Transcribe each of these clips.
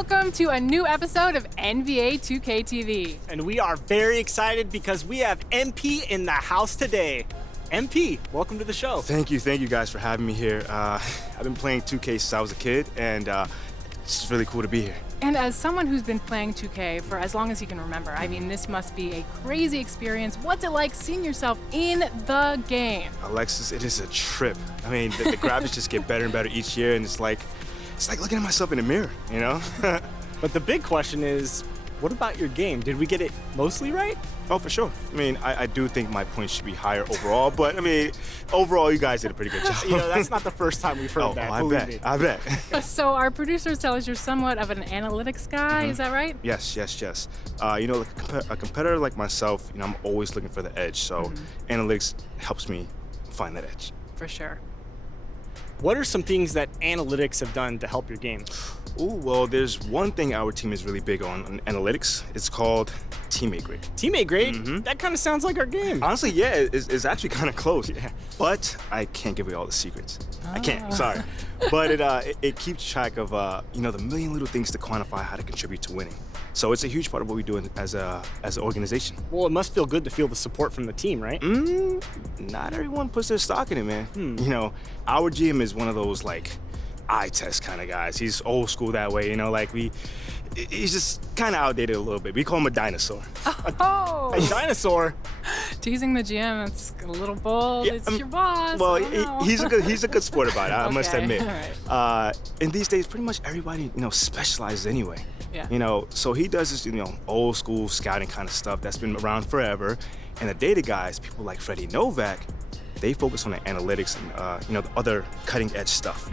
welcome to a new episode of NBA 2K TV. And we are very excited because we have MP in the house today. MP, welcome to the show. Thank you guys for having me here. I've been playing 2K since I was a kid, and it's just really cool to be here. And as someone who's been playing 2K for as long as you can remember, I mean, this must be a crazy experience. What's it like seeing yourself in the game? Alexis, it is a trip. I mean, the graphics just get better and better each year, and it's like looking at myself in the mirror, you know? But the big question is, what about your game? Did we get it mostly right? Oh, for sure. I mean, I do think my points should be higher overall, but I mean, overall, you guys did a pretty good job. You know, that's not the first time we've heard that. I bet. So our producers tell us you're somewhat of an analytics guy, is that right? Yes. You know, a competitor like myself, you know, I'm always looking for the edge, so analytics helps me find that edge. For sure. What are some things that analytics have done to help your game? Oh, well, there's one thing our team is really big on analytics. It's called teammate grade. Teammate grade? That kind of sounds like our game. Honestly, yeah, it's actually kind of close. Yeah. But I can't give away all the secrets. I can't, sorry. But it keeps track of, you know, the million little things to quantify how to contribute to winning. So it's a huge part of what we do as an organization. Well, it must feel good to feel the support from the team, right? Not everyone puts their stock in it, man. You know, our GM is one of those, like, eye test kind of guys. He's old school that way, you know, like he's just kind of outdated a little bit. We call him a dinosaur. Oh! A dinosaur? Teasing the GM, it's a little bold. Yeah, it's your boss. Well, he's a good sport about it, I must admit. Right. And these days, pretty much everybody, you know, specializes anyway. Yeah. You know, so he does this, you know, old school scouting kind of stuff that's been around forever. And the data guys, people like Freddie Novak, they focus on the analytics and, you know, the other cutting edge stuff.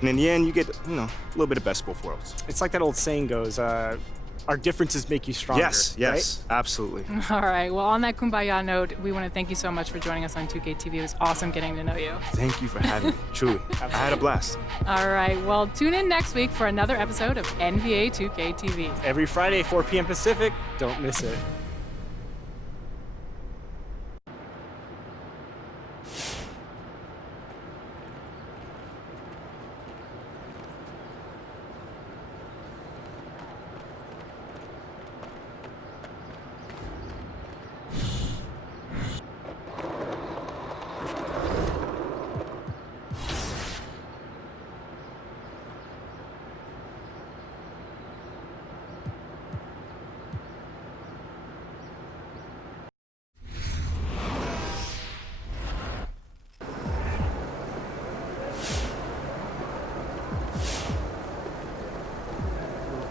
And in the end, you get, you know, a little bit of best of both worlds. It's like that old saying goes, our differences make you stronger. Yes, right? Absolutely. All right. Well, on that kumbaya note, we want to thank you so much for joining us on 2K TV. It was awesome getting to know you. Thank you for having me. Truly. I had a blast. All right. Well, tune in next week for another episode of NBA 2K TV. Every Friday, 4 p.m. Pacific. Don't miss it.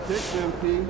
Pitch, MP.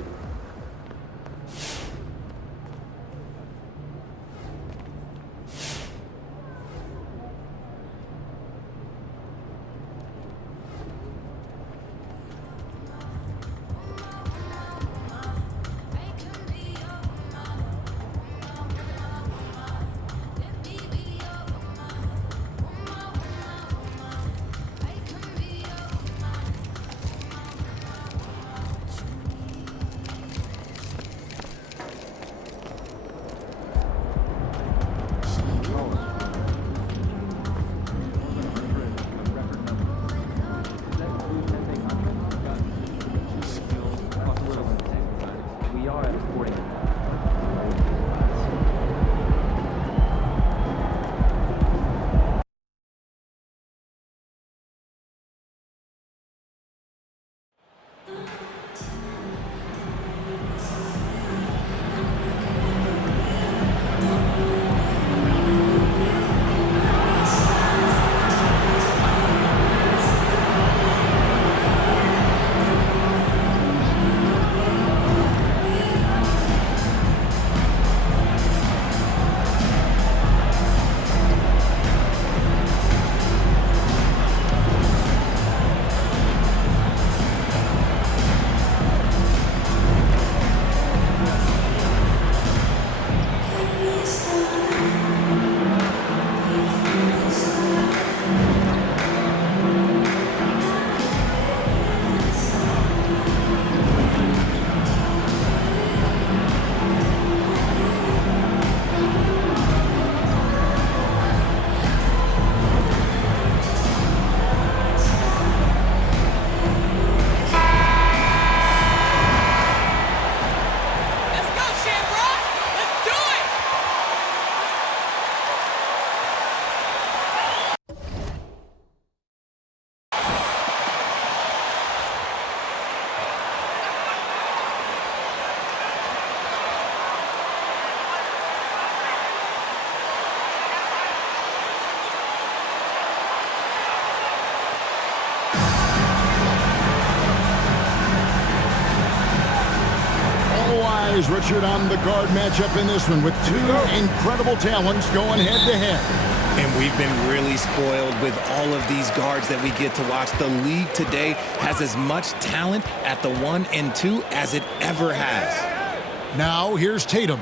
eyes, Richard, on the guard matchup in this one with two incredible talents going head-to-head. And we've been really spoiled with all of these guards that we get to watch. The league today has as much talent at the 1 and 2 as it ever has. Now here's Tatum.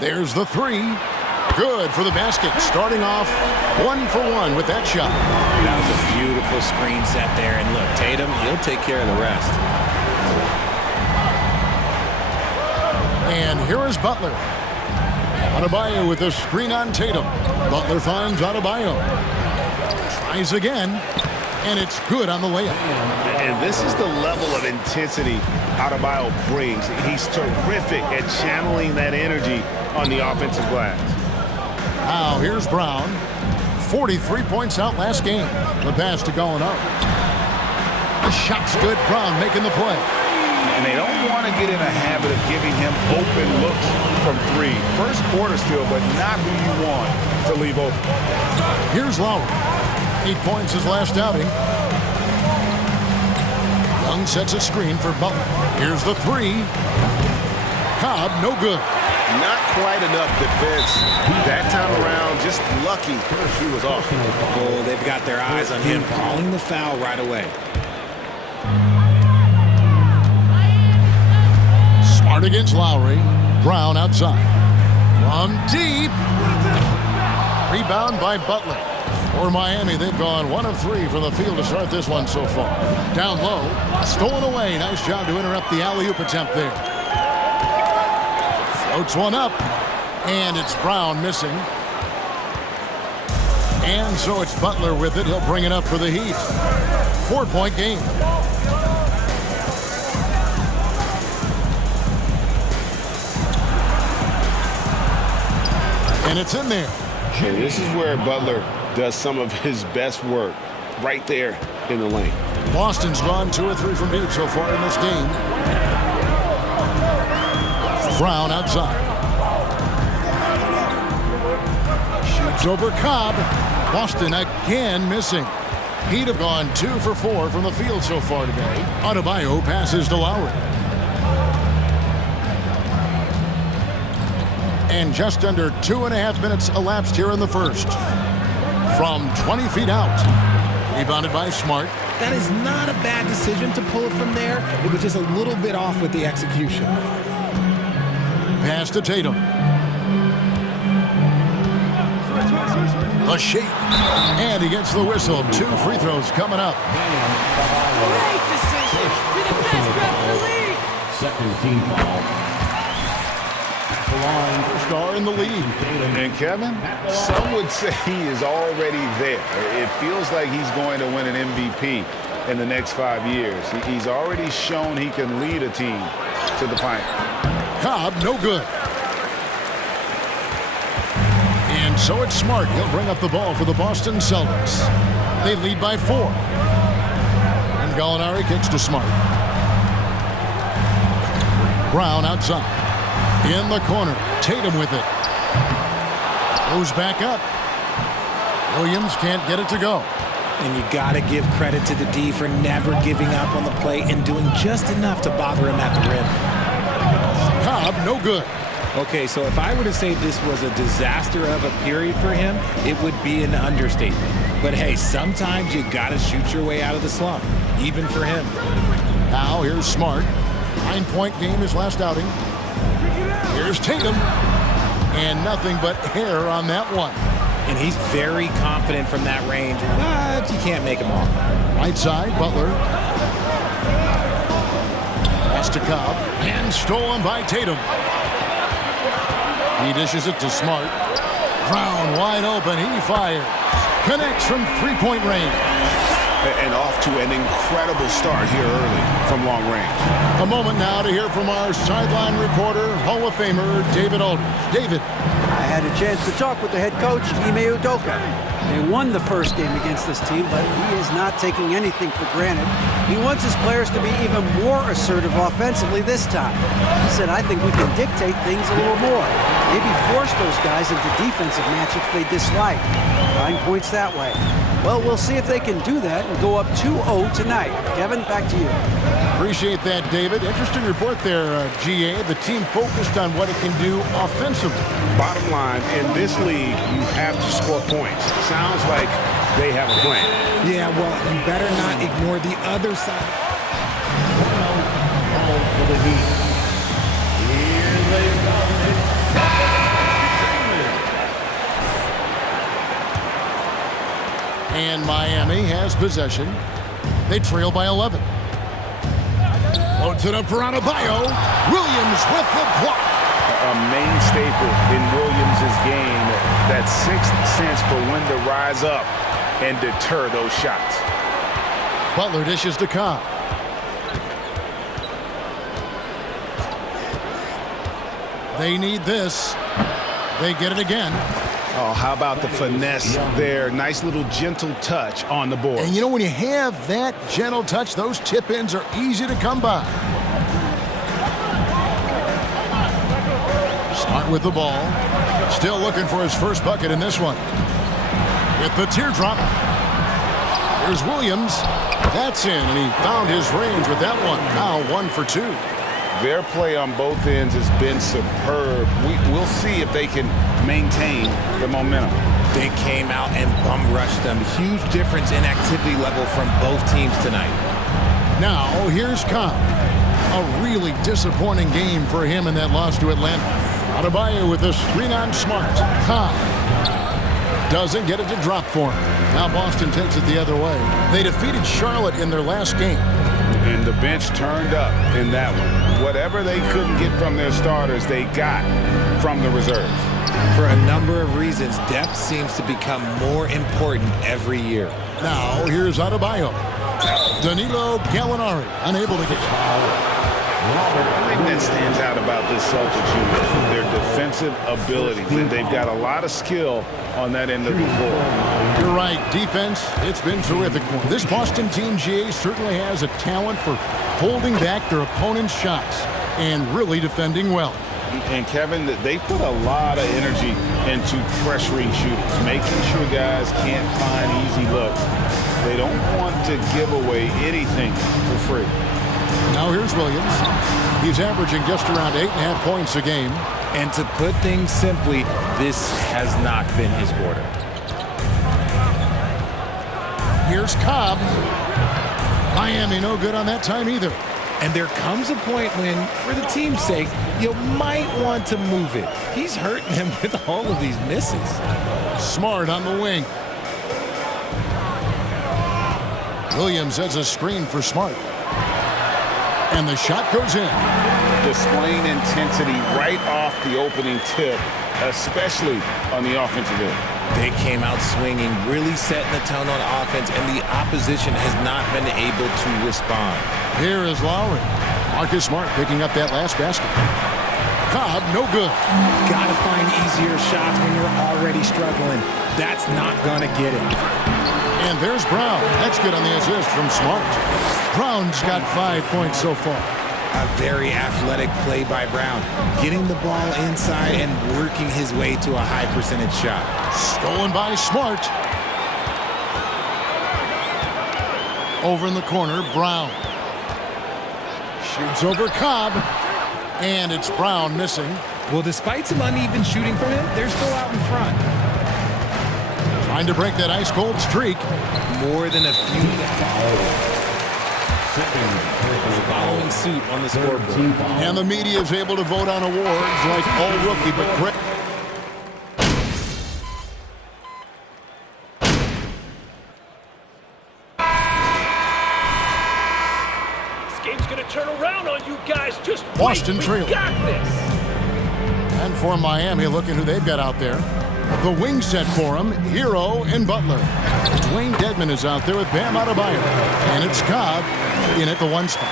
There's the three. Good for the basket. Starting off 1 for 1 with that shot. That was a beautiful screen set there. And look, Tatum, he'll take care of the rest. And here is Butler. Adebayo with a screen on Tatum. Butler finds Adebayo. Tries again, and it's good on the layup. And this is the level of intensity Adebayo brings. He's terrific at channeling that energy on the offensive glass. Now here's Brown. 43 points out last game. The pass to Gallinari. The shot's good. Brown making the play. And they don't want to get in a habit of giving him open looks from three. First quarter still, but not who you want to leave open. Here's Lowry. 8 points his last outing. Young sets a screen for Butler. Here's the three. Cobb, no good. Not quite enough defense that time around. Just lucky he was off. Oh, they've got their eyes on him, calling the foul right away. Smart against Lowry. Brown outside. From deep. Rebound by Butler. For Miami, they've gone 1 of 3 from the field to start this one so far. Down low. Stolen away. Nice job to interrupt the alley-oop attempt there. Floats one up. And it's Brown missing. And so it's Butler with it. He'll bring it up for the Heat. 4-point game. And it's in there. And this is where Butler does some of his best work, right there in the lane. Boston's gone 2 or 3 from deep so far in this game. Brown outside. Shoots over Cobb. Boston again missing. He'd have gone 2 for 4 from the field so far today. Adebayo passes to Lowry. And just under 2.5 minutes elapsed here in the first. From 20 feet out. Rebounded by Smart. That is not a bad decision to pull it from there. It was just a little bit off with the execution. Pass to Tatum. A shake. And he gets the whistle. 2 free throws coming up. Great decision. You're the best ref in the league. Second team foul. Star in the lead. And Kevin, some would say he is already there. It feels like he's going to win an MVP in the next 5 years. He's already shown he can lead a team to the final. Cobb, no good. And so it's Smart. He'll bring up the ball for the Boston Celtics. They lead by 4. And Gallinari kicks to Smart. Brown outside. In the corner. Tatum with it. Goes back up. Williams can't get it to go. And you got to give credit to the D for never giving up on the play and doing just enough to bother him at the rim. Cobb, no good. Okay, so if I were to say this was a disaster of a period for him, it would be an understatement. But hey, sometimes you got to shoot your way out of the slump, even for him. Now here's Smart. 9-point game his last outing. Here's Tatum. And nothing but hair on that one. And he's very confident from that range, but you can't make him all. Right side, Butler. Pass to Cobb. And stolen by Tatum. He dishes it to Smart. Brown wide open. He fires. Connects from 3-point range. And off to an incredible start here early from long range. A moment now to hear from our sideline reporter, Hall of Famer David Aldridge. David. I had a chance to talk with the head coach, Ime Udoka. They won the first game against this team, but he is not taking anything for granted. He wants his players to be even more assertive offensively this time. He said, I think we can dictate things a little more. Maybe force those guys into defensive matchups they dislike. Find points that way. Well, we'll see if they can do that and go up 2-0 tonight. Kevin, back to you. Appreciate that, David. Interesting report there, GA. The team focused on what it can do offensively. Bottom line, in this league, you have to score points. Sounds like they have a plan. Yeah, well, you better not ignore the other side. For the Heat. Here they come. And Miami has possession. They trail by 11. Floats it up for Adebayo. Williams with the block. A main staple in Williams' game, that sixth sense for when to rise up and deter those shots. Butler dishes to Cobb. They need this. They get it again. Oh, how about the finesse there? Nice little gentle touch on the board. And you know, when you have that gentle touch, those tip-ins are easy to come by. Smart with the ball. Still looking for his first bucket in this one. With the teardrop. Here's Williams. That's in, and he found his range with that one. Now 1 for 2. Their play on both ends has been superb. We'll see if they can maintain the momentum. They came out and bum rushed them. Huge difference in activity level from both teams tonight. Now, here's Cobb. A really disappointing game for him in that loss to Atlanta. Adebayo with a screen on Smart. Cobb doesn't get it to drop for him. Now Boston takes it the other way. They defeated Charlotte in their last game. And the bench turned up in that one. Whatever they couldn't get from their starters, they got from the reserves. For a number of reasons, depth seems to become more important every year. Now, here's Adebayo. Danilo Gallinari unable to get The thing that stands out about this Celtics unit, their defensive ability. They've got a lot of skill on that end of the floor. You're right. Defense, it's been terrific for them. This Boston team, GA, certainly has a talent for holding back their opponent's shots and really defending well. And Kevin, they put a lot of energy into pressuring shooters, making sure guys can't find easy looks. They don't want to give away anything for free. Now here's Williams. He's averaging just around 8.5 points a game. And to put things simply, this has not been his quarter. Here's Cobb. Miami no good on that time either. And there comes a point when, for the team's sake, you might want to move it. He's hurting them with all of these misses. Smart on the wing. Williams has a screen for Smart. And the shot goes in. Displaying intensity right off the opening tip, especially on the offensive end. They came out swinging, really setting the tone on offense, and the opposition has not been able to respond. Here is Lowry. Marcus Smart picking up that last basket. Cobb, no good. Gotta find easier shots when you're already struggling. That's not gonna get it. And there's Brown. That's good on the assist from Smart. Brown's got 5 points so far. A very athletic play by Brown, getting the ball inside and working his way to a high percentage shot. Stolen by Smart. Over in the corner, Brown. Shoots over Cobb. And it's Brown missing. Well, despite some uneven shooting from him, they're still out in front. Trying to break that ice-cold streak. More than a few. Following suit on the scoreboard. And the media is able to vote on awards like all rookie, but great. This game's gonna turn around on you guys. Just Boston wait. trail. We got this. And for Miami, look at who they've got out there. The wing set for him, Hero and Butler. Dwayne Dedmon is out there with Bam Adebayo. And it's Cobb in at the 1 spot.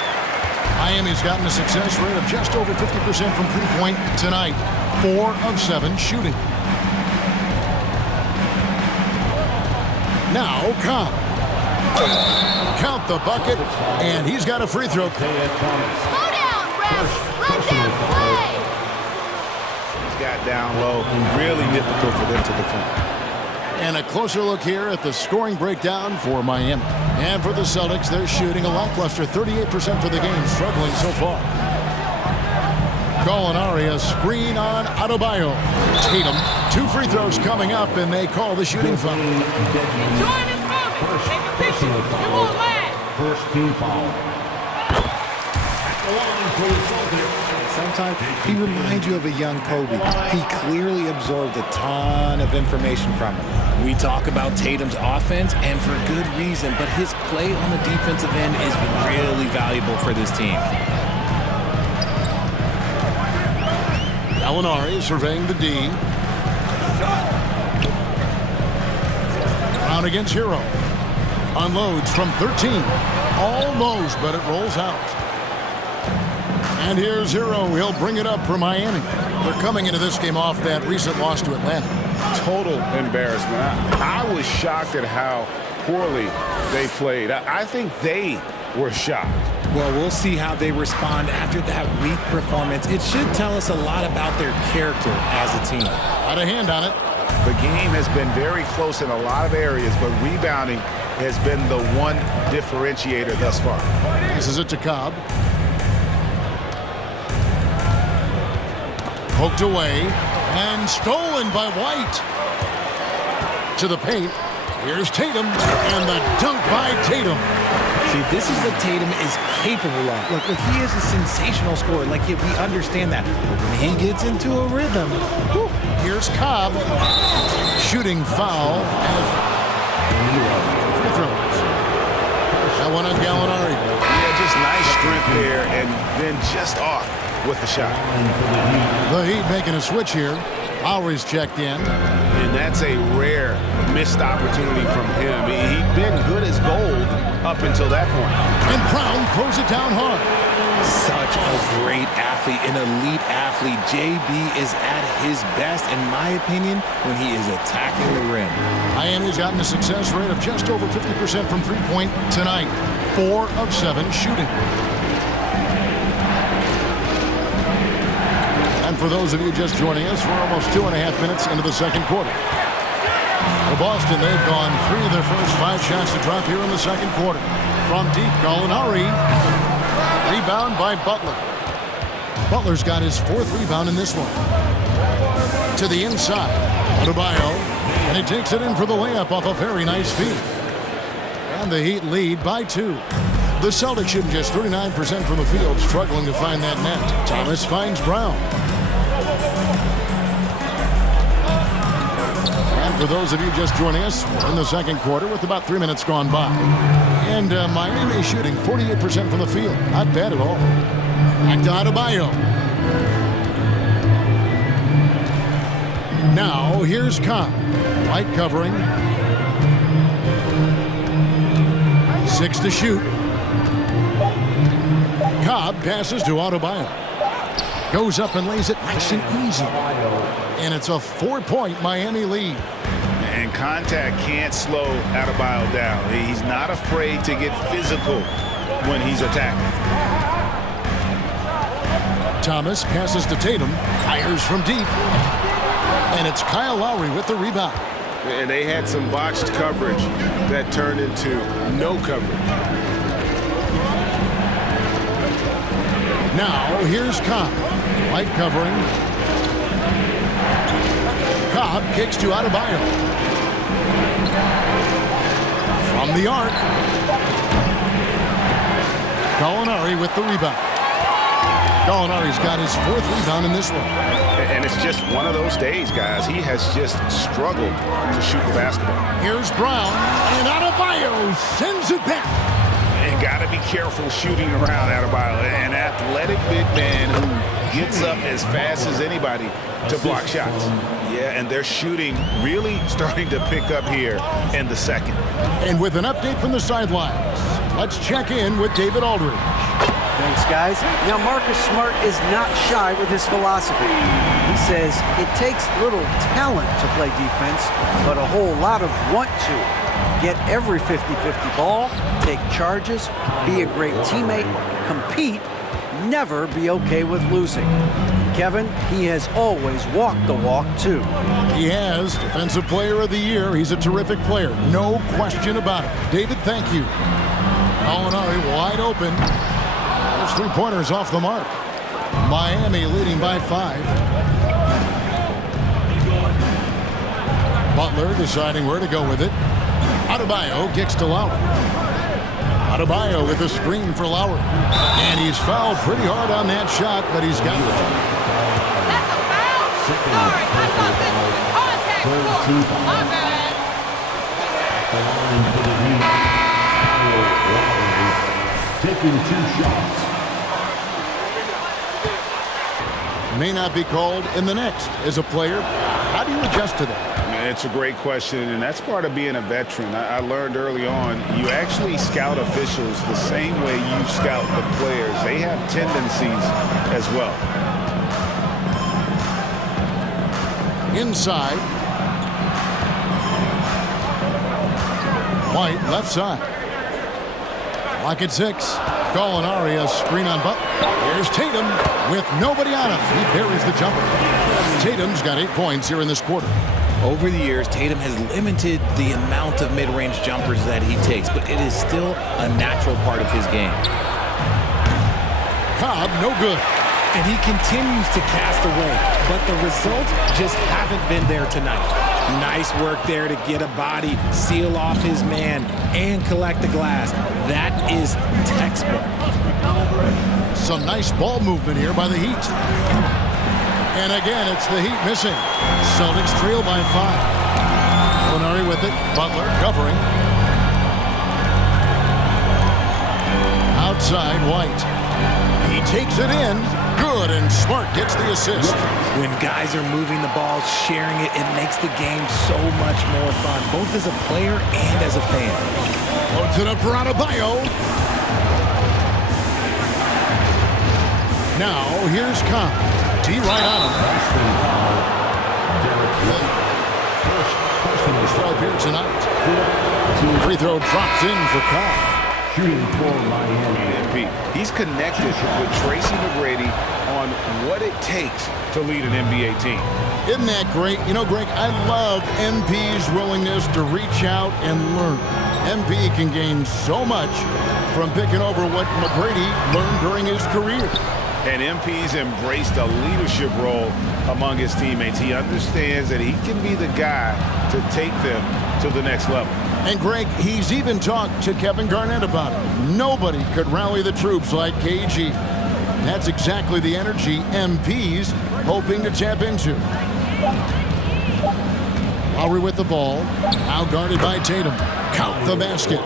Miami's gotten a success rate of just over 50% from three-point tonight. 4 of 7 shooting. Now Cobb. Count the bucket, and he's got a free throw. Slow down, refs. Let them play. Got down low, really difficult for them to defend. And a closer look here at the scoring breakdown for Miami. And for the Celtics, they're shooting a lackluster 38% for the game, struggling so far. Gallinari, a screen on Adebayo. Tatum, 2 free throws coming up, and they call the shooting foul. Enjoy this moment. Take a picture. You won't laugh. First team foul. Sometimes he reminds you of a young Kobe. He clearly absorbed a ton of information from him. We talk about Tatum's offense, and for good reason, but his play on the defensive end is really valuable for this team. Gallinari surveying the D. Brown against Hero. Unloads from 13. Almost, but it rolls out. And here's Hero. He'll bring it up for Miami. They're coming into this game off that recent loss to Atlanta. Total embarrassment. I was shocked at how poorly they played. I think they were shocked. Well, we'll see how they respond after that weak performance. It should tell us a lot about their character as a team. Out of hand on it. The game has been very close in a lot of areas, but rebounding has been the one differentiator thus far. This is it to Cobb. Poked away and stolen by White. To the paint. Here's Tatum and the dunk by Tatum. See, this is what Tatum is capable of. Look, he is a sensational scorer. Like, we understand that. But when he gets into a rhythm, whew, here's Cobb. Shooting foul. Free throws. That one on Gallinari. Yeah, just nice strength there, and then just off with the shot. The Heat making a switch here. Lowry's checked in. And that's a rare missed opportunity from him. He'd been good as gold up until that point. And Brown throws it down hard. Such a great athlete, an elite athlete. JB is at his best, in my opinion, when he is attacking the rim. Miami's gotten a success rate of just over 50% from three-point tonight. 4 of 7 shooting. And for those of you just joining us, we're almost 2.5 minutes into the second quarter. For Boston, they've gone 3 of their first 5 shots to drop here in the second quarter. From deep, Gallinari. Rebound by Butler. Butler's got his 4th rebound in this one. To the inside. Adebayo. And he takes it in for the layup off a very nice feed. And the Heat lead by 2. The Celtics shooting just 39% from the field, struggling to find that net. Thomas finds Brown. And for those of you just joining us, we're in the second quarter with about 3 minutes gone by. And Miami shooting 48% from the field. Not bad at all. Back to Adebayo. Now, here's Cobb. Light covering. 6 to shoot. Cobb passes to Adebayo. Goes up and lays it nice and easy. And it's a 4-point Miami lead. And contact can't slow Adebayo down. He's not afraid to get physical when he's attacking. Thomas passes to Tatum. Fires from deep. And it's Kyle Lowry with the rebound. And they had some botched coverage that turned into no coverage. Now, here's Cobb. Light covering. Cobb kicks to Adebayo. From the arc. Gallinari with the rebound. Gallinari's got his 4th rebound in this one. And it's just one of those days, guys. He has just struggled to shoot the basketball. Here's Brown, and Adebayo sends it back. And got to be careful shooting around Adebayo. An athletic big man who gets up as fast as anybody to block shots. Yeah, and they're shooting really starting to pick up here in the second. And with an update from the sidelines, let's check in with David Aldridge. Thanks, guys. Now, Marcus Smart is not shy with his philosophy. He says it takes little talent to play defense, but a whole lot of want to. Get every 50-50 ball, take charges, be a great teammate, compete, never be okay with losing. And Kevin, he has always walked the walk, too. He has. Defensive Player of the Year. He's a terrific player. No question about it. David, thank you. Molinari wide open. Those three-pointers off the mark. Miami leading by 5. Butler deciding where to go with it. Adebayo kicks to Lowry. Adebayo with a screen for Lowry. And he's fouled pretty hard on that shot, but he's got it. That's a foul? Sorry, I thought this was a contact sport. My bad. Taking 2 shots. May not be called in the next. As a player, how do you adjust to that? It's a great question, and that's part of being a veteran. I learned early on, you actually scout officials the same way you scout the players. They have tendencies as well. Inside. White, left side. Lock at 6. Gallinari, a screen on Butler. Here's Tatum with nobody on him. He buries the jumper. Tatum's got 8 points here in this quarter. Over the years, Tatum has limited the amount of mid-range jumpers that he takes, but it is still a natural part of his game. Cobb, no good. And he continues to cast away, but the results just haven't been there tonight. Nice work there to get a body, seal off his man, and collect the glass. That is textbook. Some nice ball movement here by the Heat. And again, it's the Heat missing. Celtics trail by 5. Molinari with it. Butler covering. Outside, White. He takes it in. Good, and Smart gets the assist. When guys are moving the ball, sharing it, it makes the game so much more fun, both as a player and as a fan. Loads it up for Adebayo. Now, here's Cobb. T right on him. First throw here tonight. Free throw drops in for Cobb. Shooting for Miami. He's connected with Tracy McGrady on what it takes to lead an NBA team. Isn't that great? You know, Greg, I love MP's willingness to reach out and learn. MP can gain so much from picking over what McGrady learned during his career. And MP's embraced a leadership role among his teammates. He understands that he can be the guy to take them to the next level. And Greg, he's even talked to Kevin Garnett about it. Nobody could rally the troops like KG. That's exactly the energy MP's hoping to tap into. Lowry with the ball. Now guarded by Tatum. Count the basket.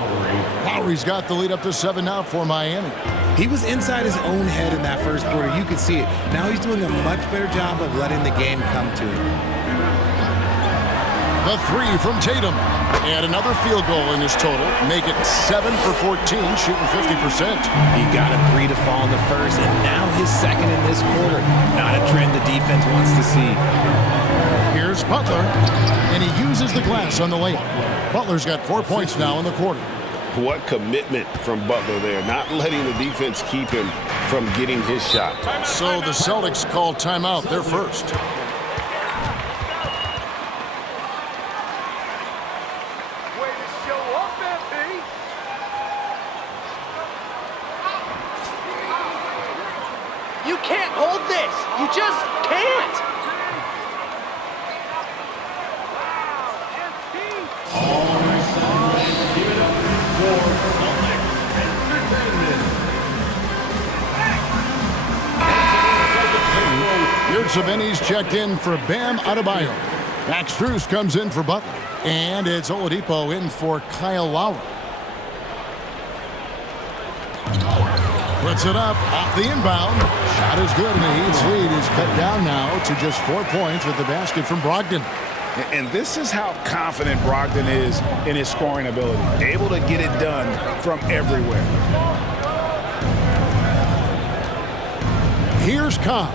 Lowry's got the lead up to 7 now for Miami. He was inside his own head in that first quarter. You could see it. Now he's doing a much better job of letting the game come to him. The 3 from Tatum. And another field goal in his total. Make it 7 for 14, shooting 50%. He got a 3 to fall in the first, and now his second in this quarter. Not a trend the defense wants to see. Here's Butler, and he uses the glass on the layup. Butler's got 4 points now in the quarter. What commitment from Butler there, not letting the defense keep him from getting his shot. So the Celtics call timeout, their first. You can't hold this. You just can't. Yurtseven's checked in for Bam Adebayo. Max Strus comes in for Butler. And it's Oladipo in for Kyle Lowry. Puts it up off the inbound. Shot is good, and the Heat's lead is cut down now to just 4 points with the basket from Brogdon. And this is how confident Brogdon is in his scoring ability. Able to get it done from everywhere. Here's Cobb.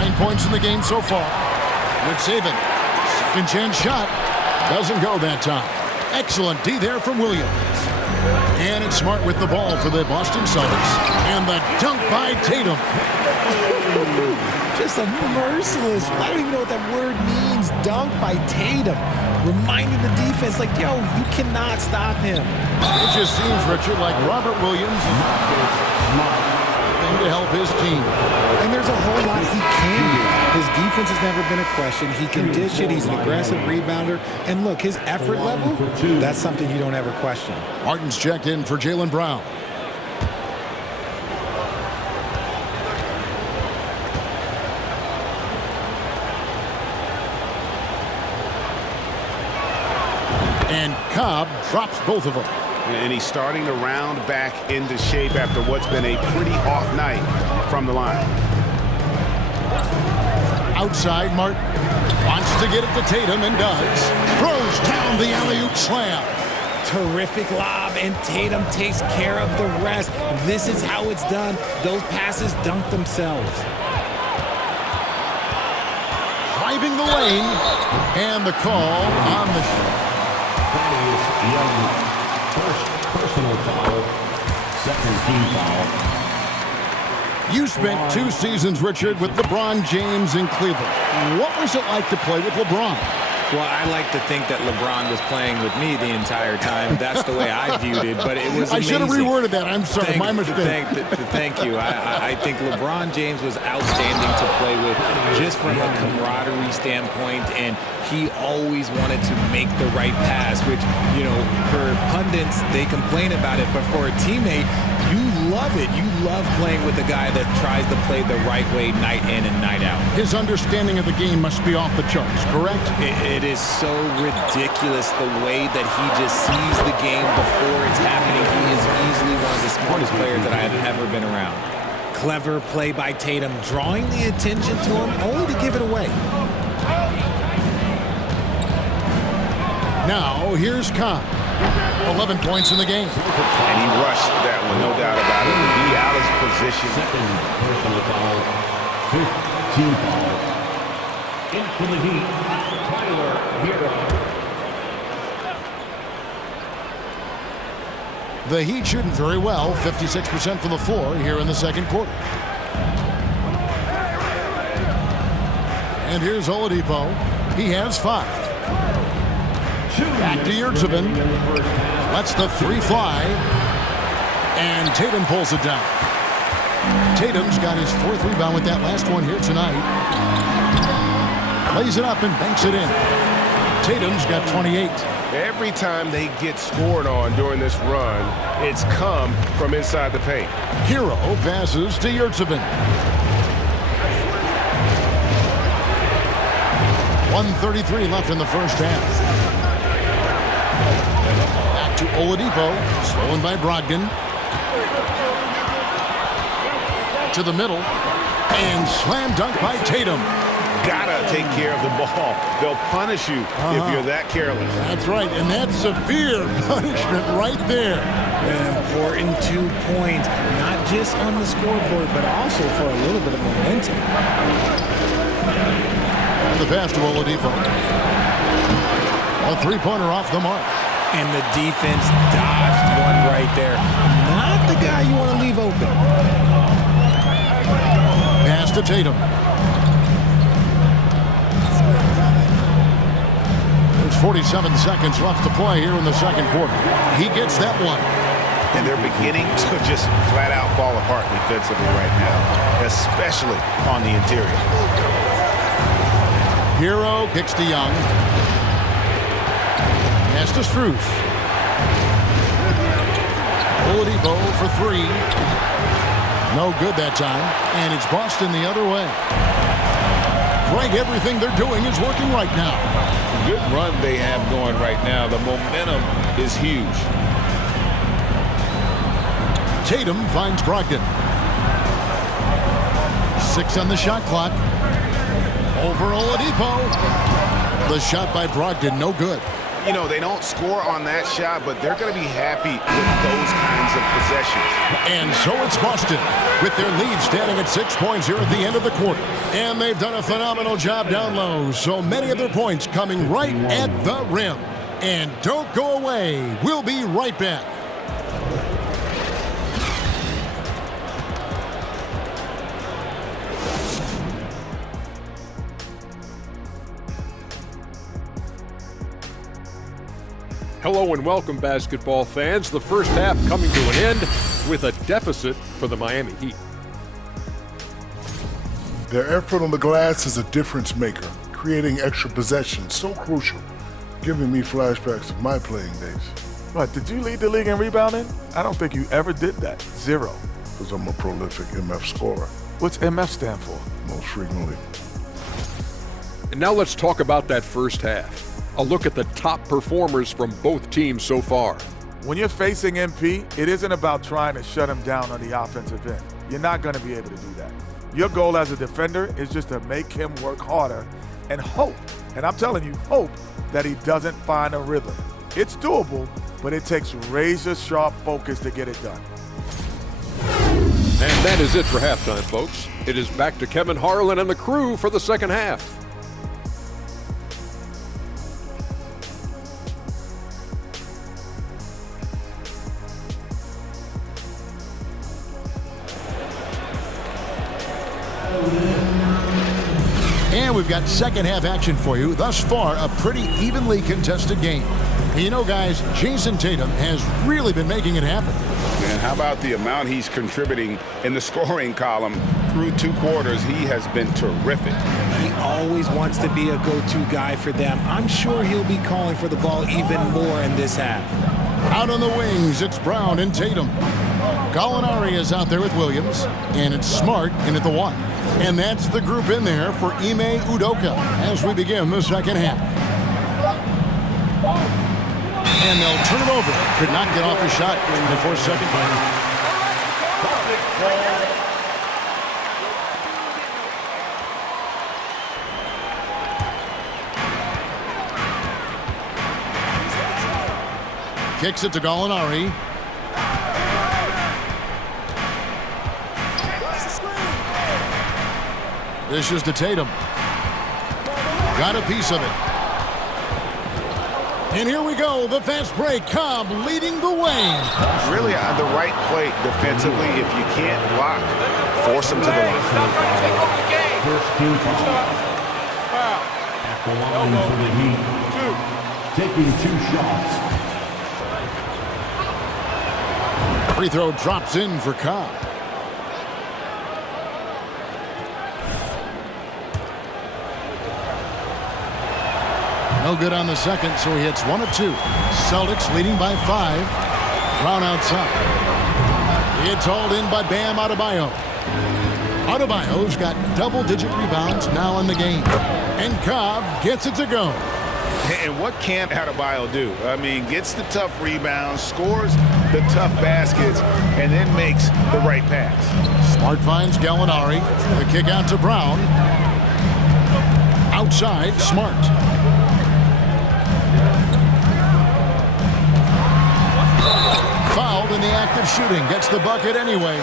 9 points in the game so far. Would save it. Second chance shot. Doesn't go that time. Excellent D there from Williams. And it's Smart with the ball for the Boston Celtics. And the dunk by Tatum. Just a merciless, I don't even know what that word means, dunk by Tatum. Reminding the defense, like, yo, you cannot stop him. It just seems, Richard, like Robert Williams thing to help his team. And there's a whole lot he can do. His defense has never been a question. He can dish it. He's an aggressive rebounder. And look, his effort level, that's something you don't ever question. Martin's checked in for Jaylen Brown. And Cobb drops both of them. And he's starting to round back into shape after what's been a pretty off night from the line. Outside, Martin wants to get it to Tatum and does. Throws down the alley-oop slam. Terrific lob, and Tatum takes care of the rest. This is how it's done. Those passes dunk themselves. Driving the lane, and the call on the First personal foul, second team foul. You spent 2 seasons, Richard, with LeBron James in Cleveland. What was it like to play with LeBron? Well, I like to think that LeBron was playing with me the entire time. That's the way I viewed it, but it was amazing. I should have reworded that. I'm sorry, my mistake. Thank you. I think LeBron James was outstanding to play with just from a camaraderie standpoint, and he always wanted to make the right pass, which, you know, for pundits, they complain about it, but for a teammate, you love it. You love playing with a guy that tries to play the right way night in and night out. His understanding of the game must be off the charts, correct? It is so ridiculous the way that he just sees the game before it's happening. He is easily one of the smartest players that I have ever been around. Clever play by Tatum, drawing the attention to him only to give it away. Now, here's Cobb. 11 points in the game. And he rushed that one, no doubt about it. To be out of position. Second personal foul, fifth team foul. In for the Heat, Tyler Hero. The Heat shooting very well, 56% from the floor here in the second quarter. And here's Oladipo. He has 5. Back to Yurtseven. Lets the 3 fly. And Tatum pulls it down. Tatum's got his 4th rebound with that last one here tonight. Plays it up and banks it in. Tatum's got 28. Every time they get scored on during this run, it's come from inside the paint. Hero passes to Yurtseven. 1:33 left in the first half. Back to Oladipo, stolen by Brogdon. To the middle, and slam dunk by Tatum. Gotta take care of the ball. They'll punish you if you're that careless. That's right, and that's severe punishment right there. An important 2 points, not just on the scoreboard, but also for a little bit of momentum. And the pass to Oladipo. A 3-pointer off the mark. And the defense dodged one right there. Not the guy you want to leave open. Pass to Tatum. There's 47 seconds left to play here in the second quarter. He gets that one. And they're beginning to just flat out fall apart defensively right now, especially on the interior. Hero kicks to Young. Pass to Strus. Oladipo for 3. No good that time. And it's Boston the other way. Greg, everything they're doing is working right now. Good run they have going right now. The momentum is huge. Tatum finds Brogdon. 6 on the shot clock. Over Oladipo. The shot by Brogdon, no good. You know, they don't score on that shot, but they're going to be happy with those kinds of possessions. And so it's Boston with their lead standing at 6 points here at the end of the quarter. And they've done a phenomenal job down low. So many of their points coming right at the rim. And don't go away. We'll be right back. Hello and welcome, basketball fans. The first half coming to an end with a deficit for the Miami Heat. Their effort on the glass is a difference maker, creating extra possessions, so crucial, giving me flashbacks of my playing days. What, did you lead the league in rebounding? I don't think you ever did that. 0. Because I'm a prolific MF scorer. What's MF stand for? Most frequently. And now let's talk about that first half. A look at the top performers from both teams so far. When you're facing MP, it isn't about trying to shut him down on the offensive end. You're not going to be able to do that. Your goal as a defender is just to make him work harder and hope, and I'm telling you, hope that he doesn't find a rhythm. It's doable, but it takes razor-sharp focus to get it done. And that is it for halftime, folks. It is back to Kevin Harlan and the crew for the second half. And we've got second half action for you. Thus far, a pretty evenly contested game. You know, guys, Jason Tatum has really been making it happen. Man, how about the amount he's contributing in the scoring column through 2 quarters? He has been terrific. He always wants to be a go-to guy for them. I'm sure he'll be calling for the ball even more in this half. Out on the wings, it's Brown and Tatum. Gallinari is out there with Williams, and it's Smart in at the 1. And that's the group in there for Ime Udoka as we begin the second half. And they'll turn it over. Could not get off a shot before second. Kicks it to Gallinari. This is to Tatum. Got a piece of it. And here we go, the fast break. Cobb leading the way. Really on the right play defensively. If you can't block, force him to the line. First team foul. At the line for the Heat. Taking 2 shots. Free throw drops in for Cobb. No good on the second, so he hits 1 of 2. Celtics leading by 5. Brown outside. It's hauled in by Bam Adebayo. Adebayo's got double-digit rebounds now in the game. And Cobb gets it to go. And what can't Adebayo do? I mean, gets the tough rebounds, scores the tough baskets, and then makes the right pass. Smart finds Gallinari. The kick out to Brown. Outside, Smart. Fouled in the act of shooting. Gets the bucket anyway.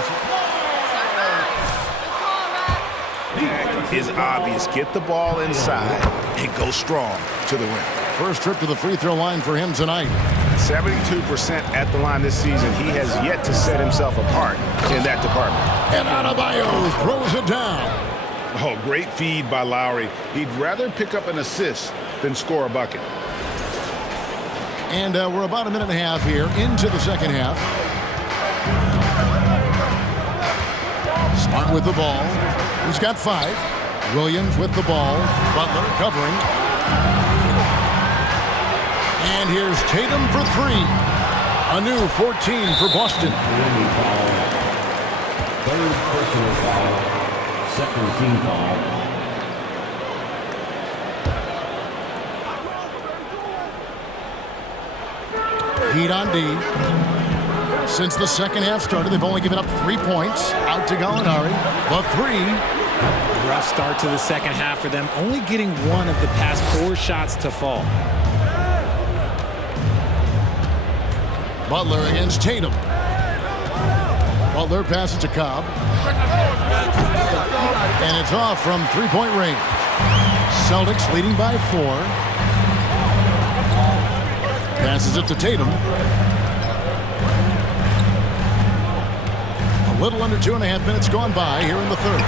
Is obvious. Get the ball inside and go strong to the rim. First trip to the free throw line for him tonight. 72% at the line this season. He has yet to set himself apart in that department. And Adebayo throws it down. Oh, great feed by Lowry. He'd rather pick up an assist than score a bucket. And we're about a minute and a half here into the second half. Smart with the ball. He's got 5. Williams with the ball. Butler covering. And here's Tatum for 3. A new 14 for Boston. Third personal foul. Second team foul. Heat on D. Since the second half started, they've only given up 3 points. Out to Gallinari. The 3. Rough start to the second half for them, only getting 1 of the past 4 shots to fall. Butler against Tatum. Butler passes to Cobb. And it's off from 3-point range. Celtics leading by 4. Passes it to Tatum. A little under 2.5 minutes gone by here in the third.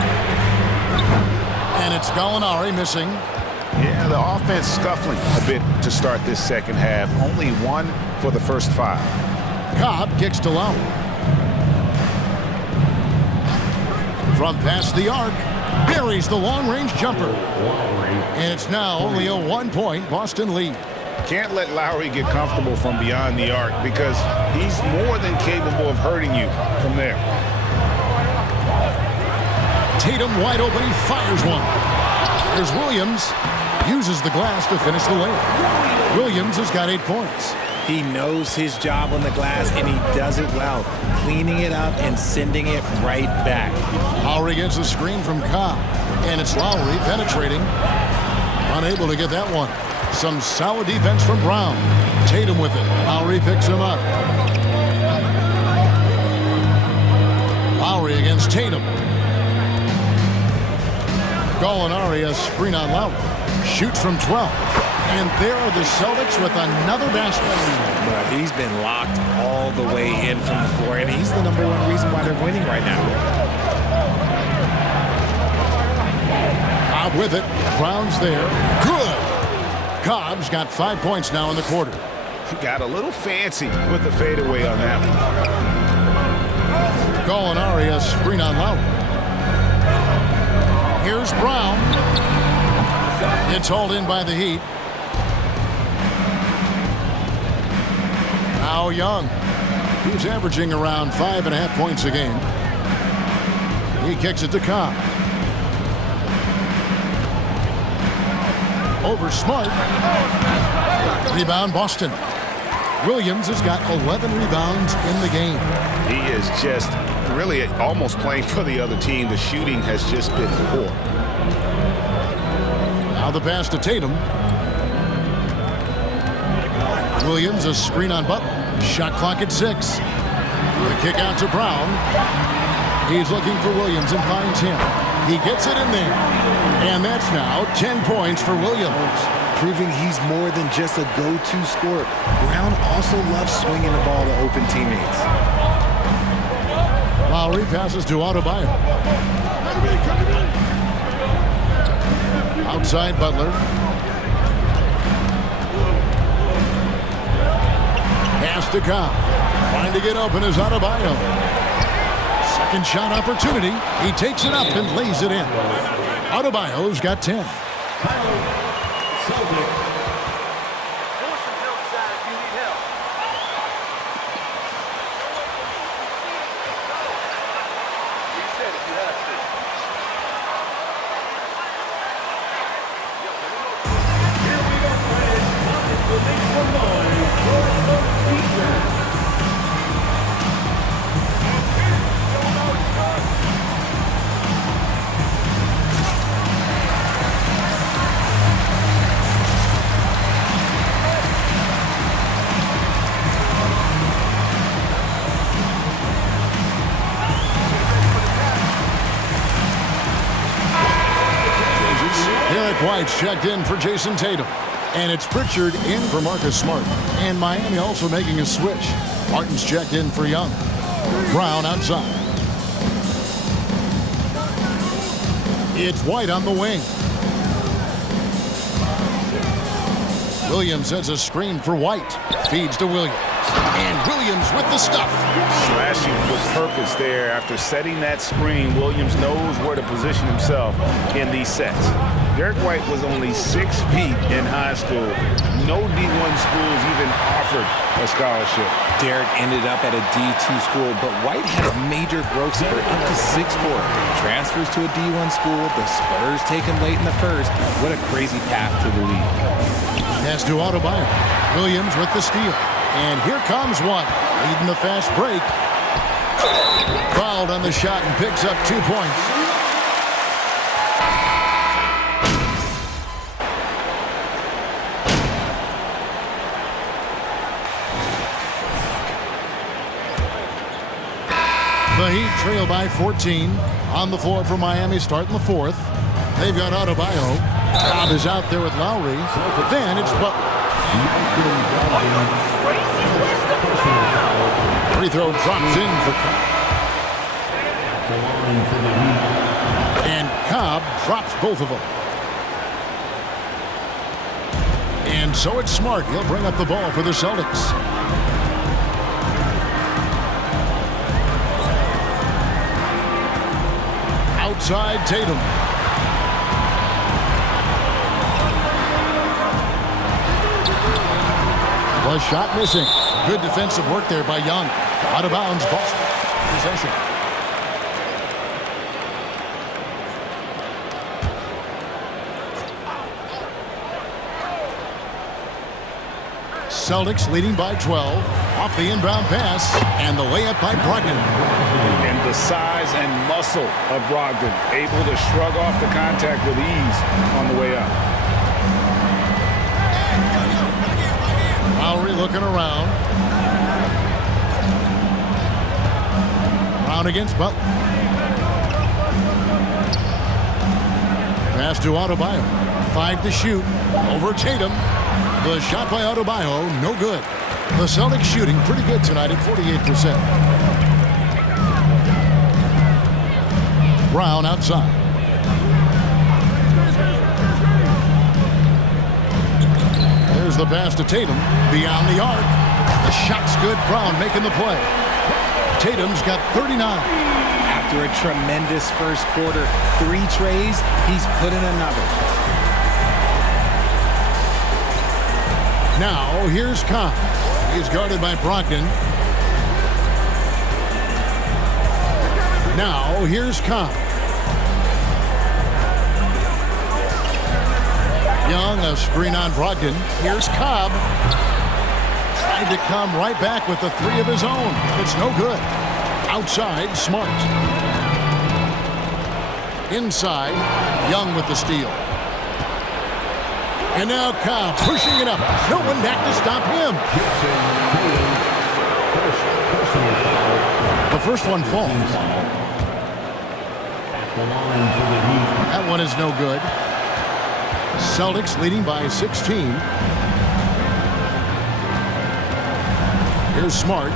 And it's Gallinari missing. Yeah, Yeah, the offense scuffling a bit to start this second half. Only 1 for the first 5. Cobb kicks to Lowry. From past the arc, buries the long-range jumper. And it's now only a 1-point Boston lead. Can't let Lowry get comfortable from beyond the arc because he's more than capable of hurting you from there. Tatum wide open, he fires one. There's Williams, uses the glass to finish the layup. Williams has got 8 points. He knows his job on the glass, and he does it well, cleaning it up and sending it right back. Lowry gets a screen from Cobb, and it's Lowry penetrating. Unable to get that one. Some solid defense from Brown. Tatum with it. Lowry picks him up. Lowry against Tatum. Gallinari, a screen on Lowry. Shoots from 12. And there are the Celtics with another basket. But he's been locked all the way in from the floor, and he's the #1 reason why they're winning right now. Cobb with it. Brown's there. Good. Cobb's got 5 points now in the quarter. Got a little fancy with the fadeaway on that one. Gallinari, a screen on Lowry. Here's Brown. It's hauled in by the Heat. Now Young. He's averaging around 5.5 points a game. He kicks it to Cobb. Over Smart. Rebound Boston. Williams has got 11 rebounds in the game. He is just really almost playing for the other team. The shooting has just been poor. Now the pass to Tatum. Williams, a screen on Butler. Shot clock at 6. The kick out to Brown. He's looking for Williams and finds him. He gets it in there. And that's now 10 points for Williams. Proving he's more than just a go-to scorer. Brown also loves swinging the ball to open teammates. Lowry passes to Adebayo. Outside Butler. Pass to Cobb. Trying to get open is Adebayo. Second shot opportunity. He takes it up and lays it in. Adebayo's got 10. White's checked in for Jason Tatum. And it's Pritchard in for Marcus Smart. And Miami also making a switch. Martin's checked in for Young. Brown outside. It's White on the wing. Williams has a screen for White. Feeds to Williams. And Williams with the stuff. Slashing with purpose there. After setting that screen, Williams knows where to position himself in these sets. Derek White was only 6 feet in high school. No D1 schools even offered a scholarship. Derek ended up at a D2 school, but White had a major growth spurt up to 6'4". Transfers to a D1 school. The Spurs take him late in the first. What a crazy path to the league. Pass to Adebayo. Williams with the steal. And here comes one. Leading the fast break. Fouled on the shot and picks up 2 points. The Heat trail by 14. On the floor for Miami, starting the fourth. They've got Adebayo. Cobb is out there with Lowry. Then it's Butler. Free throw drops in for Cobb. And Cobb drops both of them. And so it's Smart. He'll bring up the ball for the Celtics. Outside Tatum. The shot missing. Good defensive work there by Young. Out of bounds, Boston. Possession. Celtics leading by 12. Off the inbound pass. And the layup by Brogdon. And the size and muscle of Brogdon, able to shrug off the contact with ease on the way up. Lowry looking around. Brown against Butler. Pass to Adebayo. 5 to shoot. Over Tatum. The shot by Adebayo, no good. The Celtics shooting pretty good tonight at 48%. Brown outside. There's the pass to Tatum. Beyond the arc. The shot's good. Brown making the play. Tatum's got 39. After a tremendous first quarter, 3 trays, he's put in another. Now, here's Cobb. He's guarded by Brogdon. Now, here's Cobb. Young, a screen on Brogdon. Here's Cobb. Tried to come right back with the 3 of his own. It's no good. Outside, Smart. Inside, Young with the steal. And now Cobb pushing it up. No one back to stop him. The first one falls. That one is no good. Celtics leading by 16. Here's Smart.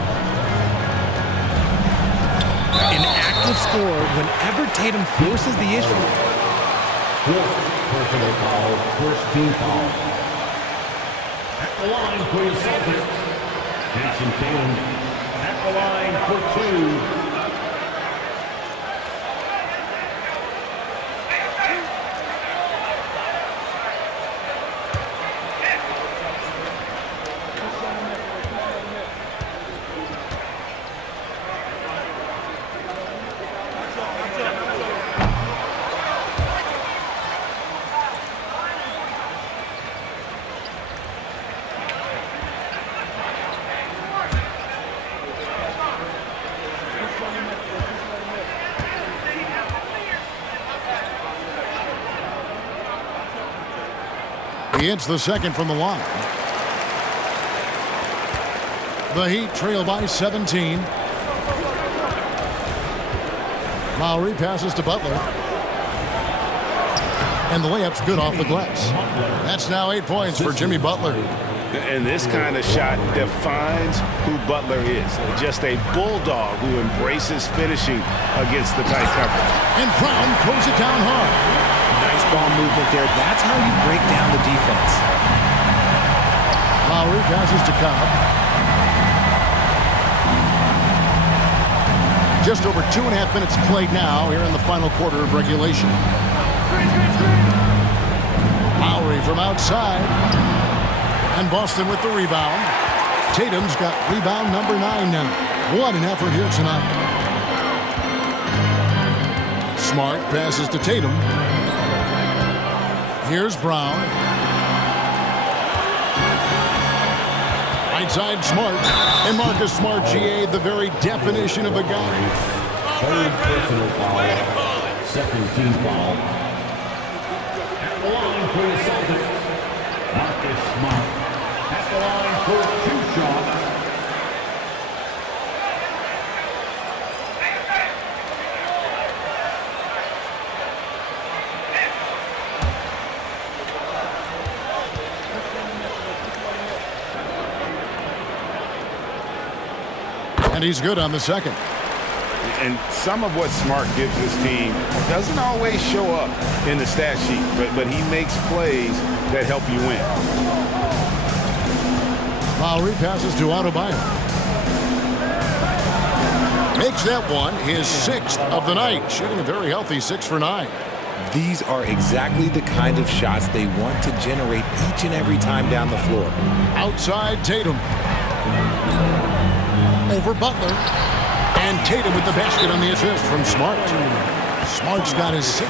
An active scorer whenever Tatum forces the issue. Personal foul, first team foul. At the line for the Celtics, Jason Tatum. At the line for 2. He hits the second from the line. The Heat trail by 17. Lowry passes to Butler. And the layup's good off the glass. That's now 8 points for Jimmy Butler. And this kind of shot defines who Butler is. Just a bulldog who embraces finishing against the tight coverage. And Brown throws it down hard. Nice ball movement there. That's how you break down the defense. Lowry passes to Cobb. Just over 2.5 minutes played now here in the final quarter of regulation. Lowry from outside. And Boston with the rebound. Tatum's got rebound number 9 now. What an effort here tonight. Smart passes to Tatum. Here's Brown. Right side Smart. And Marcus Smart, GA, the very definition of a guy. Third personal foul. Second team foul. At the line for the Celtics, Marcus Smart. At the line for 2 shots. And he's good on the second. And some of what Smart gives this team doesn't always show up in the stat sheet, but he makes plays that help you win. Lowry passes to Adebayo. Makes that one his 6th of the night, shooting a very healthy 6 for 9. These are exactly the kind of shots they want to generate each and every time down the floor. Outside Tatum. Over Butler. And Tatum with the basket on the assist from Smart. Smart's got his 6th.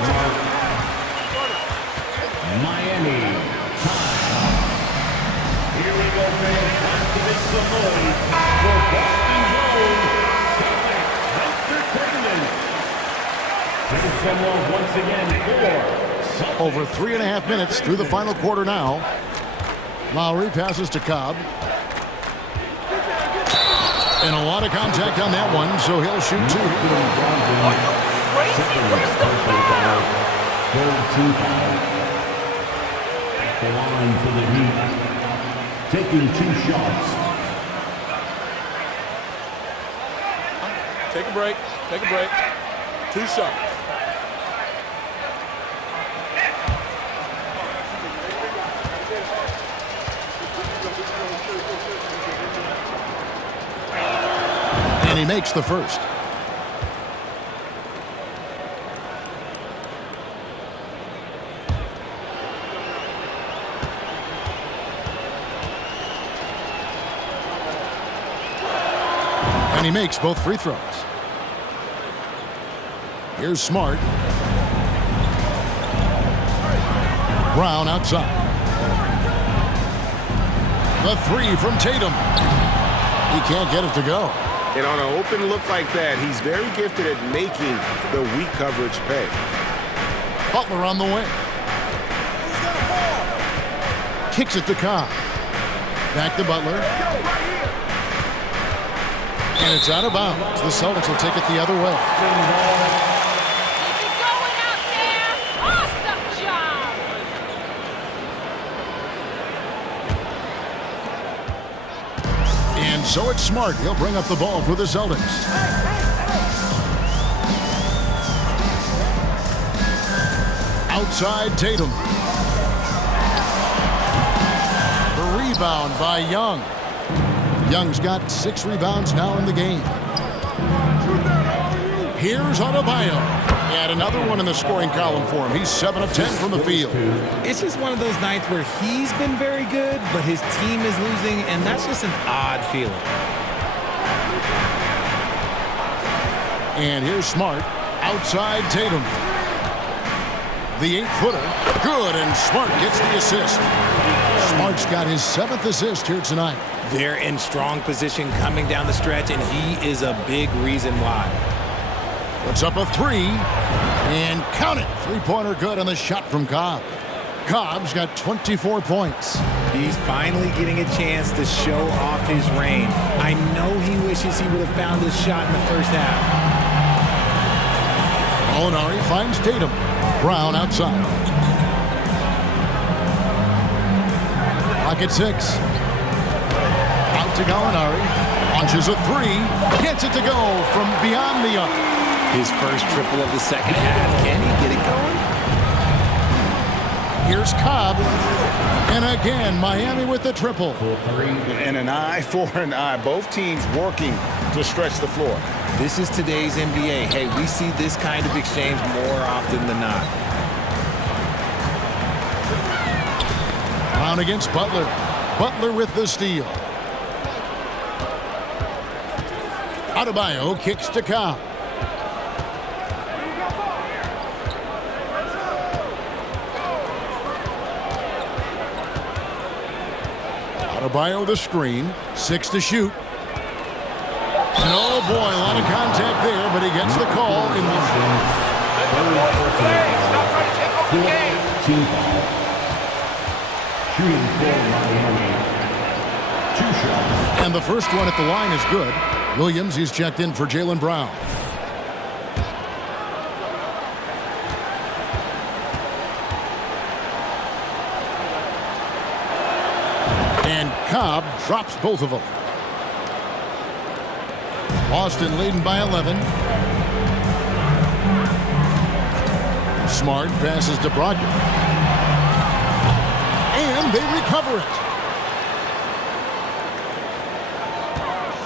Miami. Here we go, fans. Time to make some noise for Boston Globe Celtics Entertainment. Take some love once again for Over 3.5 minutes through the final quarter now. Lowry passes to Cobb. And a lot of contact on that one, so he'll shoot 2. At the line for the Heat, taking 2 shots. Take a break. Take a break. 2 shots. And he makes the first. And he makes both free throws. Here's Smart. Brown outside. The 3 from Tatum. He can't get it to go. And on an open look like that, he's very gifted at making the weak coverage pay. Butler on the wing. Kicks it to Cobb. Back to Butler. And it's out of bounds. The Celtics will take it the other way. Keep going out there. Awesome job. And so it's Smart. He'll bring up the ball for the Celtics. Outside Tatum. The rebound by Young. Young's got 6 rebounds now in the game. Here's Adebayo. And another one in the scoring column for him. He's 7 of 10 from the field. It's just one of those nights where he's been very good, but his team is losing, and that's just an odd feeling. And here's Smart. Outside Tatum. The 8-footer. Good, and Smart gets the assist. Smart's got his 7th assist here tonight. They're in strong position coming down the stretch, and he is a big reason why. Puts up a 3, and count it. 3-pointer good on the shot from Cobb. Cobb's got 24 points. He's finally getting a chance to show off his range. I know he wishes he would have found this shot in the first half. Molinari finds Tatum. Brown outside. Clock at 6. Out to Gallinari. Launches a 3. Gets it to go from beyond the arc. His first triple of the second half. Can he get it going? Here's Cobb. And again, Miami with the triple. And an eye for an eye. Both teams working to stretch the floor. This is today's NBA. Hey, we see this kind of exchange more often than not. Brown against Butler. Butler with the steal. Adebayo kicks to Cobb. Adebayo the screen. 6 to shoot. And oh boy, a lot of contact there, but he gets the call in the team foul. Shooting for Miami. 2 shots. And the first one at the line is good. Williams, he's checked in for Jaylen Brown. And Cobb drops both of them. Boston leading by 11. Smart passes to Brogdon. And they recover it.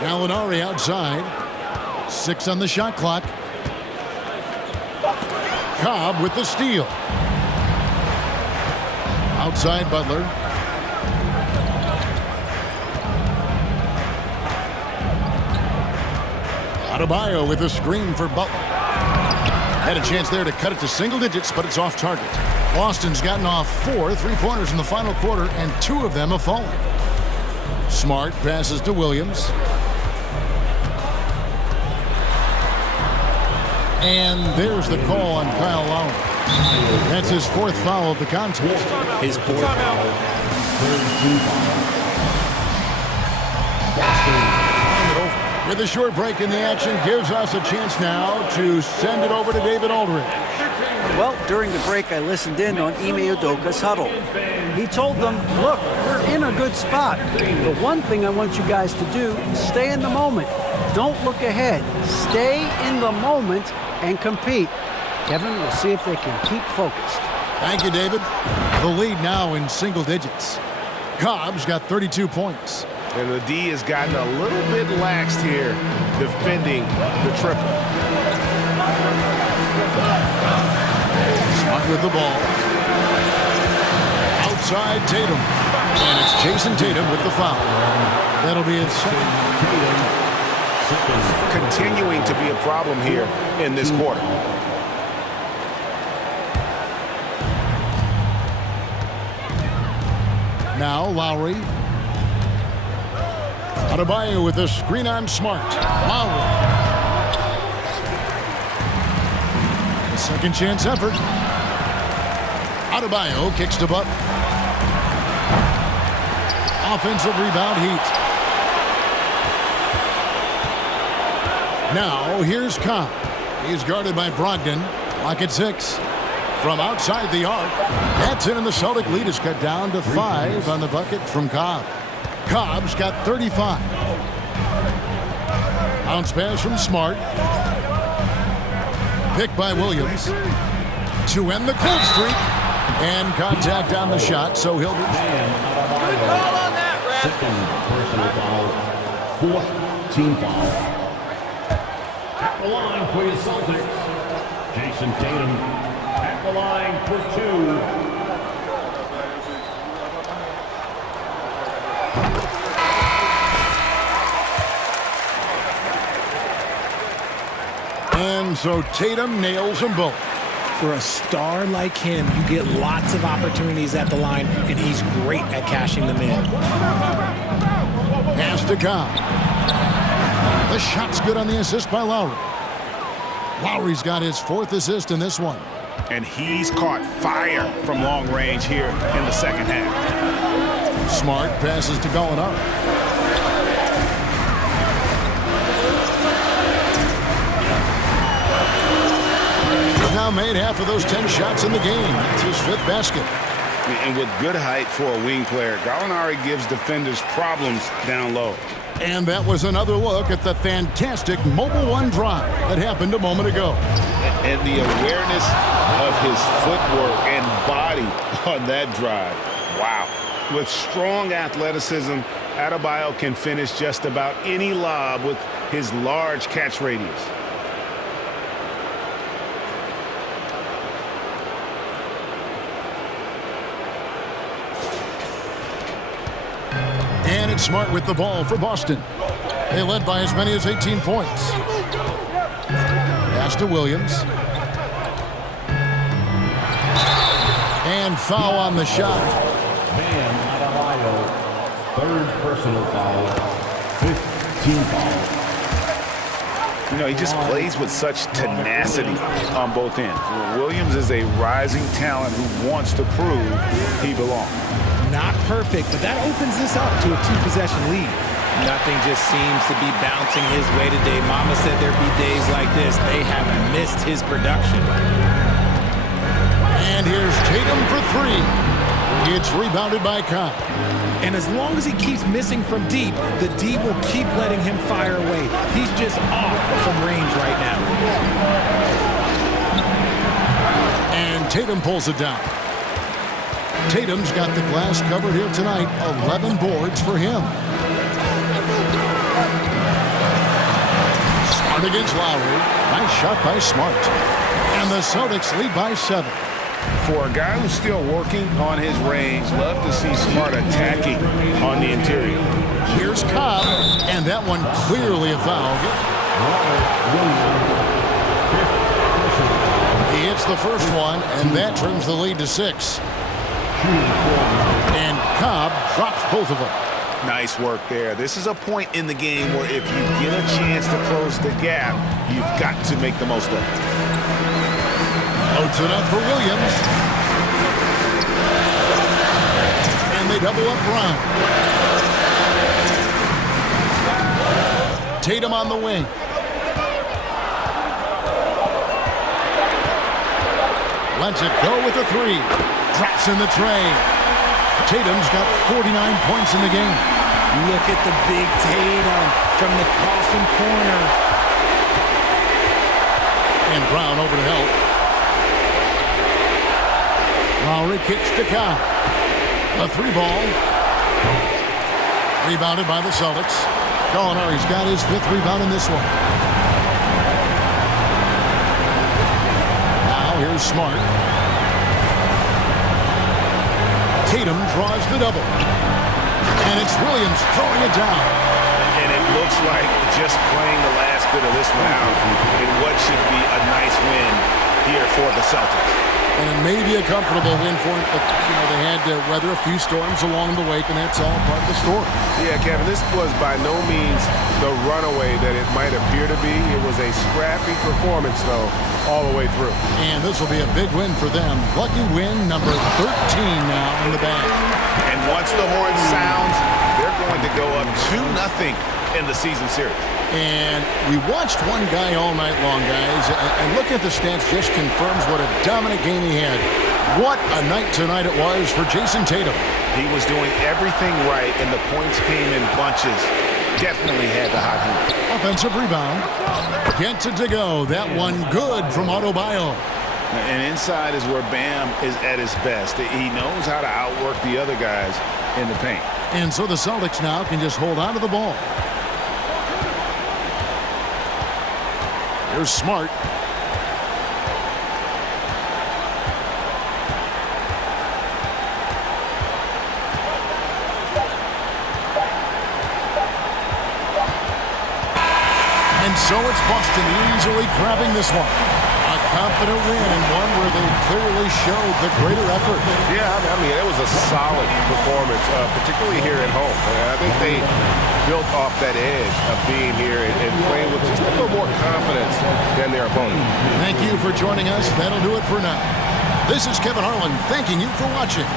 Gallinari outside. 6 on the shot clock. Cobb with the steal. Outside Butler. Adebayo with a screen for Butler. Had a chance there to cut it to single digits, but it's off target. Boston's gotten off 4 3-pointers in the final quarter, and 2 of them have fallen. Smart passes to Williams. And there's the call on Kyle Lowry. That's his 4th foul of the contest. His 4th foul. With a short break in the action, gives us a chance now to send it over to David Aldridge. Well, during the break, I listened in on Ime Udoka's huddle. He told them, look, we're in a good spot. The one thing I want you guys to do is stay in the moment. Don't look ahead. Stay in the moment and compete. Kevin, we'll see if they can keep focused. Thank you, David. The lead now in single digits. Cobb's got 32 points. And the D has gotten a little bit laxed here defending the triple. Smart with the ball. Outside Tatum. And it's Jason Tatum with the foul. That'll be his second. Continuing to be a problem here in this quarter. Now Lowry. Adebayo with a screen on Smart. Lowry. A second chance effort. Adebayo kicks to Butler. Offensive rebound Heat. Now here's Cobb. He's guarded by Brogdon. Clock at 6. From outside the arc. That's in, and the Celtic lead is cut down to 5 on the bucket from Cobb. Cobb's got 35. Bounce pass from Smart. Picked by Williams. To end the cold streak. And contact on the shot, so he'll be... Good call on that, ref. Second personal foul. 4th team foul. At the line for your Celtics, Jason Tatum. At the line for 2. And so Tatum nails them both. For a star like him, you get lots of opportunities at the line, and he's great at cashing them in. Pass to Cobb. The shot's good on the assist by Lowry. Lowry's got his 4th assist in this one. And he's caught fire from long range here in the second half. Smart passes to Gallinari. Now made half of those 10 shots in the game. That's his 5th basket. And with good height for a wing player, Gallinari gives defenders problems down low. And that was another look at the fantastic Mobile One drive that happened a moment ago. And the awareness of his footwork and body on that drive. Wow. With strong athleticism, Adebayo can finish just about any lob with his large catch radius. And it's Smart with the ball for Boston. They led by as many as 18 points. Pass to Williams. And foul on the shot. Bam Adebayo. 3rd personal foul. 5th team foul. You know, he just plays with such tenacity on both ends. Williams is a rising talent who wants to prove he belongs. Not perfect, but that opens this up to a 2-possession lead. Nothing just seems to be bouncing his way today. Mama said there'd be days like this. They have missed his production. And here's Tatum for 3. It's rebounded by Cobb. And as long as he keeps missing from deep, the D will keep letting him fire away. He's just off from range right now. And Tatum pulls it down. Tatum's got the glass covered here tonight. 11 boards for him. Smart against Lowry. Nice shot by Smart. And the Celtics lead by 7. For a guy who's still working on his range, love to see Smart attacking on the interior. Here's Cobb, and that one clearly a foul. He hits the first one, and that turns the lead to 6. And Cobb drops both of them. Nice work there. This is a point in the game where if you get a chance to close the gap, you've got to make the most of it. Loads it up for Williams. And they double up Brown. Tatum on the wing. Lets it go with a 3. Drops in the tray. Tatum's got 49 points in the game. Look at the big Tatum from the coffin corner. And Brown over to help. Lowry kicks to Cobb. A 3-ball. Rebounded by the Celtics. Gallinari's got his 5th rebound in this one. Now here's Smart. Tatum draws the double. And it's Williams throwing it down. And it looks like just playing the last bit of this one out in what should be a nice win here for the Celtics. And it may be a comfortable win for him, but they had to weather a few storms along the way, and that's all part of the story. Yeah, Kevin, this was by no means the runaway that it might appear to be. It was a scrappy performance, though, all the way through. And this will be a big win for them. Lucky win number 13 now in the bag. And once the horn sounds, they're going to go up 2-0 in the season series. And we watched one guy all night long, guys, and looking at the stats just confirms what a dominant game he had. What a night tonight it was for Jason Tatum. He was doing everything right, and the points came in bunches. Definitely had the hot hand. Offensive rebound. Gets it to go. That one good from Adebayo. And inside is where Bam is at his best. He knows how to outwork the other guys in the paint. And so the Celtics now can just hold on to the ball. Here's Smart. And so it's Boston easily grabbing this one. A confident win and one where they clearly showed the greater effort. Yeah, I mean, it was a solid performance, particularly here at home. I think they built off that edge of being here and playing with just a little more confidence than their opponent. Thank you for joining us. That'll do it for now. This is Kevin Harlan thanking you for watching.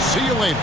See you later.